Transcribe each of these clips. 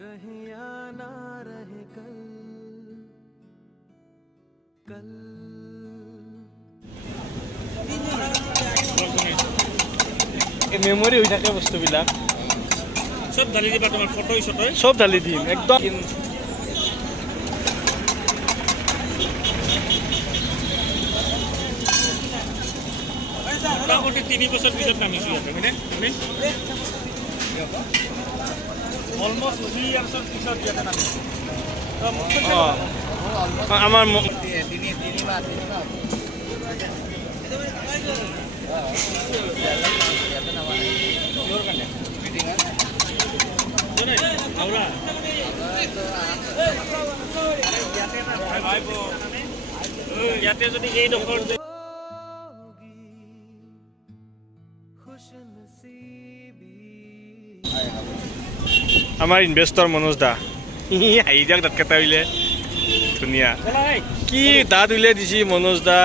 रहे या ना रहे कल कल মেমৰি হৈ থাকে বস্তুবিলাক সব ঢালি দিবা তোমাৰ ফটো চটো চব ঢালি দিম একদম মোটামুটি 3 বছৰ পিছত নামিছো ইয়াতে হয়নে অলমোস্ট 3 ইয়াৰ্ছৰ পিছত ইয়াতে নামিছো আমাৰ ইয়াতে যদি এইডোখৰ আমাৰ ইনভেষ্টৰ মনোজ দা হাঁহি দিয়ক দাঁতকেইটা উলিয়াই ধুনীয়া কি দাঁত উলিয়াই দিছি মনোজ দা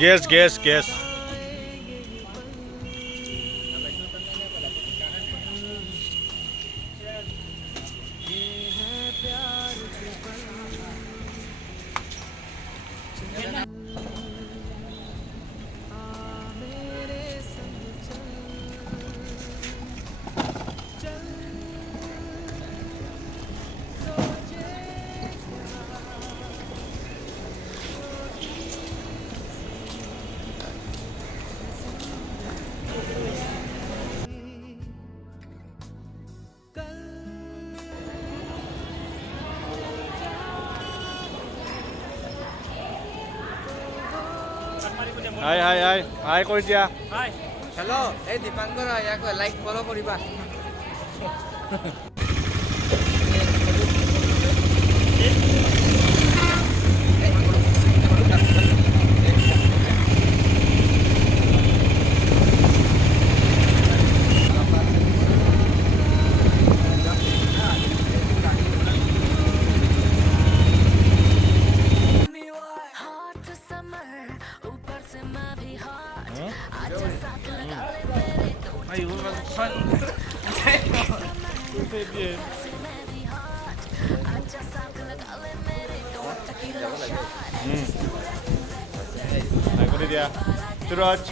গেছ গেছ গেছ হাই হাই হাই হাই কৈ দিয়া হেল্ল' এই দীপাংকৰ ইয়াক লাইক ফ'ল' কৰিবা কৰি দিয়া সুৰজ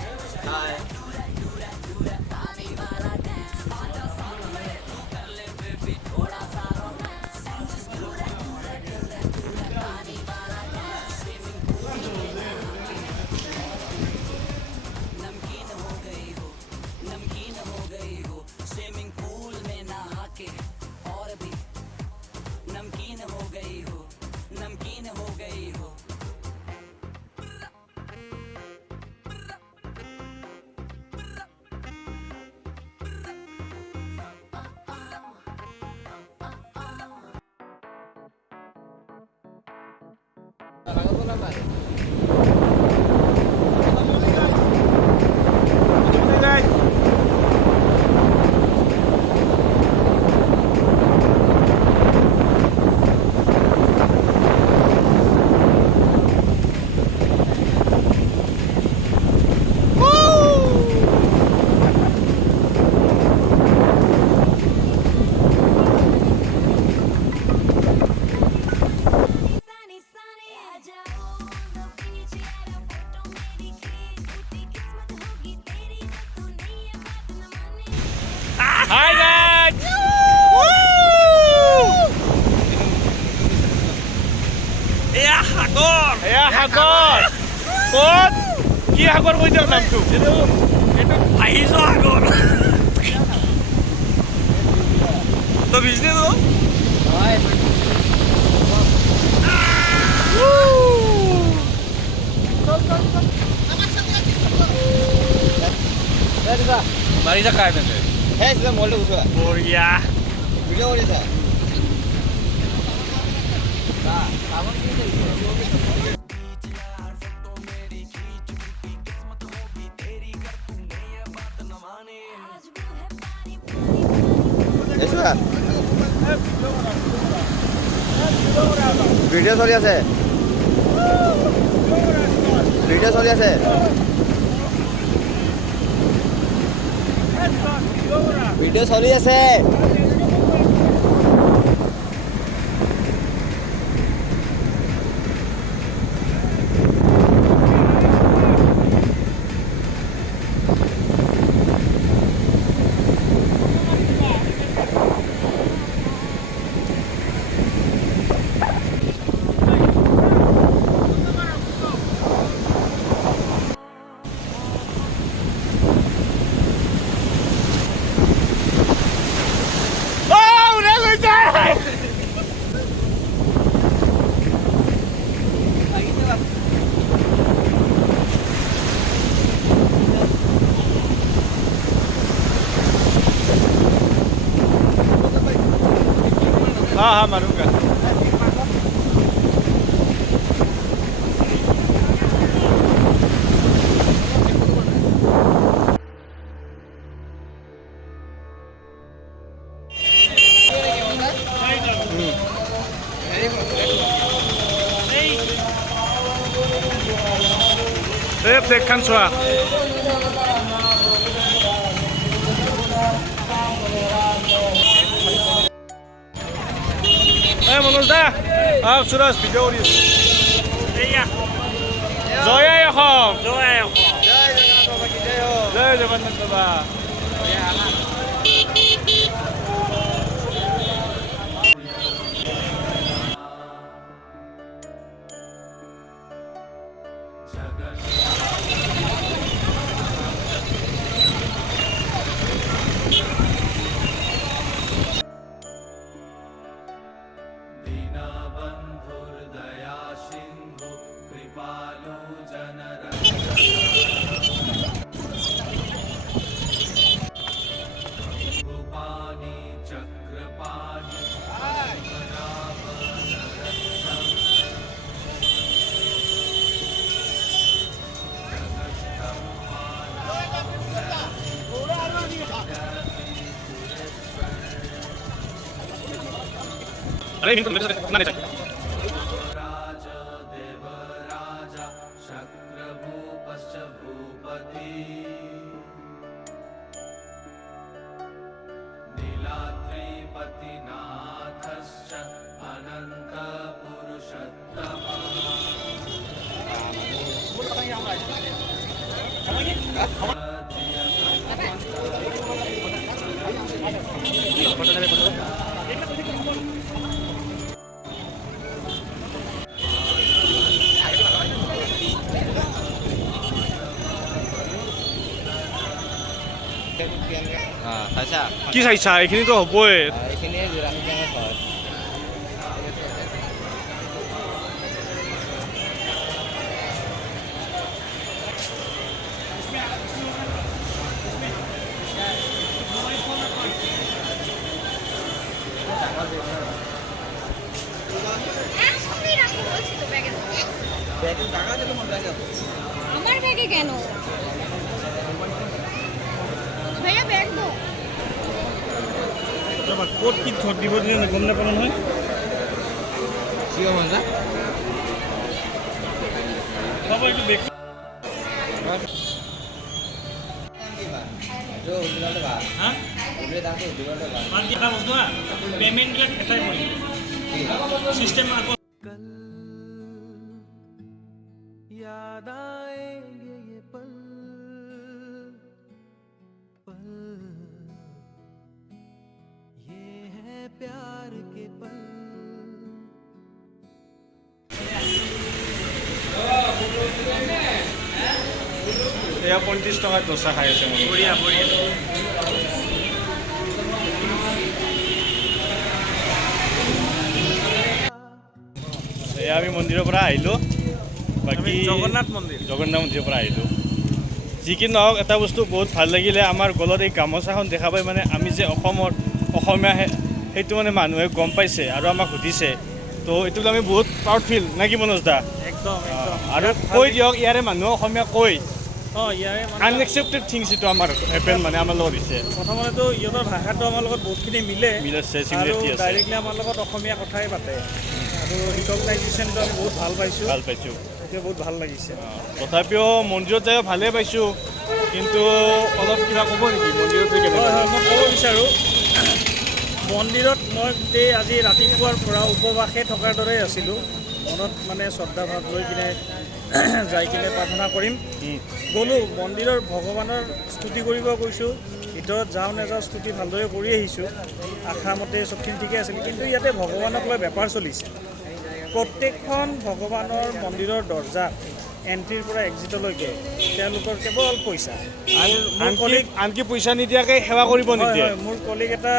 Hi guys! এয়া সাগৰ এয়া সাগৰ ক'ত কি সাগৰ কৈ দিয়ক নামটো এইটো আহিছ সাগৰ তো বিজনেছ মাৰি থাকা তেন্তে মলটো গুচোৱা বঢ়িয়া ভিডিঅ' কৰিছা ভিডিঅ' চলি আছে ভিডিঅ' চলি আছে ভিডিঅ' চলি আছে हाँ मारूंगा देखखान चोआ मनोज दा सुरज भिडिঅ' কৰি জয় আই অসম জয় জগন্নাথ বাবা अरे इनको मेरे साथ ना चाहिए কি চাইছা এইখিনিতো হ'বই এইখিনিয়ে জিৰাফ ঘৰ আমার ব্যাগে কেন ভাইয়া ব্যাগ দো ক'ত কি থট দিব গম নাপাওঁ নহয় কিয় মজা হ'ব এইটো বেগ হা বাদ দিয়া বস্তু হা পেমেণ্টবিলাক এটাই কৰিম চিষ্টেম আকৌ कल याद आएंगे ये पल पल ये है प्यार के पल এয়া 35 টকাত দোচা খাই আছে মনে বঢ়িয়া বঢ়িয়া এয়া আমি মন্দিৰৰ পৰা আহিলোঁ বাকী জগন্নাথ মন্দিৰ মন্দিৰৰ পৰা আহিলোঁ যি কি নহওক এটা বস্তু বহুত ভাল লাগিলে আমাৰ গলত এই গামোচাখন দেখা পাই মানে আমি যে অসমৰ অসমীয়া সেইটো মানে মানুহে গম পাইছে আৰু আমাক সুধিছে তো এইটো আমি বহুত প্ৰাউড ফিল নে কি মনোজ দা একদম আৰু কৈ দিয়ক ইয়াৰে মানুহে অসমীয়া কৈ অঁ ইয়াৰে মানে আনএক্সেপ্টেড থিংছ এইটো আমাৰ হেপেন মানে আমাৰ লগত হৈছে প্ৰথমতেতো ইহঁতৰ ভাষাটো আমাৰ লগত বহুতখিনি মিলে মিলাছে আৰু চিমিলাৰিটি আছে ডাইৰেক্টলি আমাৰ লগত অসমীয়া কথাই পাতে আৰু ৰিকগনাইজেশ্যনটো আমি বহুত ভাল পাইছোঁ ভাল পাইছোঁ এতিয়া বহুত ভাল লাগিছে তথাপিও মন্দিৰত যাই ভালেই পাইছোঁ কিন্তু অলপ কিবা ক'ব নেকি মন্দিৰত যাই কেনেকুৱা হয় মই ক'ব বিচাৰোঁ মন্দিৰত মই গোটেই আজি ৰাতিপুৱাৰ পৰা উপবাসে থকাৰ দৰে আছিলোঁ মনত মানে শ্ৰদ্ধা ভাৱ লৈ কিনে যাই কিনে প্ৰাৰ্থনা কৰিম গ'লোঁ মন্দিৰৰ ভগৱানৰ স্তুতি কৰিব গৈছোঁ ভিতৰত যাওঁ নাযাওঁ স্তুতি ভালদৰে কৰি আহিছোঁ আশামতে চবখিনি ঠিকে আছিল কিন্তু ইয়াতে ভগৱানক লৈ বেপাৰ চলিছে প্ৰত্যেকখন ভগৱানৰ মন্দিৰৰ দৰ্জা এণ্ট্ৰিৰ পৰা এক্সিটলৈকে তেওঁলোকৰ কেৱল পইচা আনকি পইচা নিদিয়াকৈ সেৱা কৰিব হয় নিদিয়ে হয় মোৰ কলিগ এটা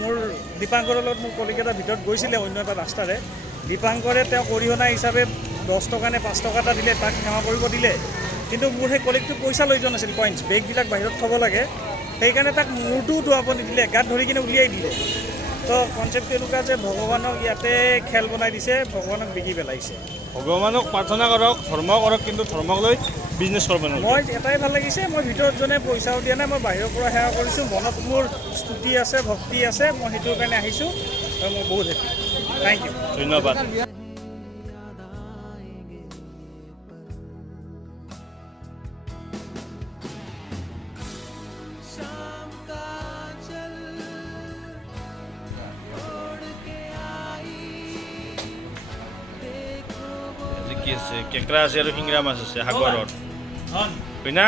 মোৰ দীপাংকৰৰ লগত মোৰ কলিগ এটা ভিতৰত গৈছিলে অন্য এটা ৰাস্তাৰে দীপাংকৰে তেওঁক অৰিহণা হিচাপে 10 টকা নে 5 টকা এটা দিলে তাক সেৱা কৰিব দিলে কিন্তু মোৰ সেই কলিগটো পইচা লৈ যোৱা নাছিল পইণ্টছ বেগবিলাক বাহিৰত থ'ব লাগে সেইকাৰণে তাক মূৰটোও ধুৱাব নিদিলে গাত ধৰি কিনে উলিয়াই দিলে তো কনচেপ্টটো এনেকুৱা যে ভগৱানক ইয়াতে খেল বনাই দিছে ভগৱানক বিকি পেলাইছে ভগৱানক প্ৰাৰ্থনা কৰক ধৰ্ম কৰক কিন্তু ধৰ্মক লৈ বিজনেছ কৰিব নালাগে মই এটাই ভাল লাগিছে মই ভিতৰত জনে পইচাও দিয়া নাই মই বাহিৰৰ পৰা সেৱা কৰিছোঁ মনত মোৰ স্তুতি আছে ভক্তি আছে মই সেইটোৰ কাৰণে আহিছোঁ আৰু মই বহুত হেপী থেংক ইউ ধন্যবাদ शाम का चल छोड़ के आई देखो वो আজি কি আছে কেঁকৰা আছে আৰু শিঙৰা মাছ আছে সাগৰত হয় না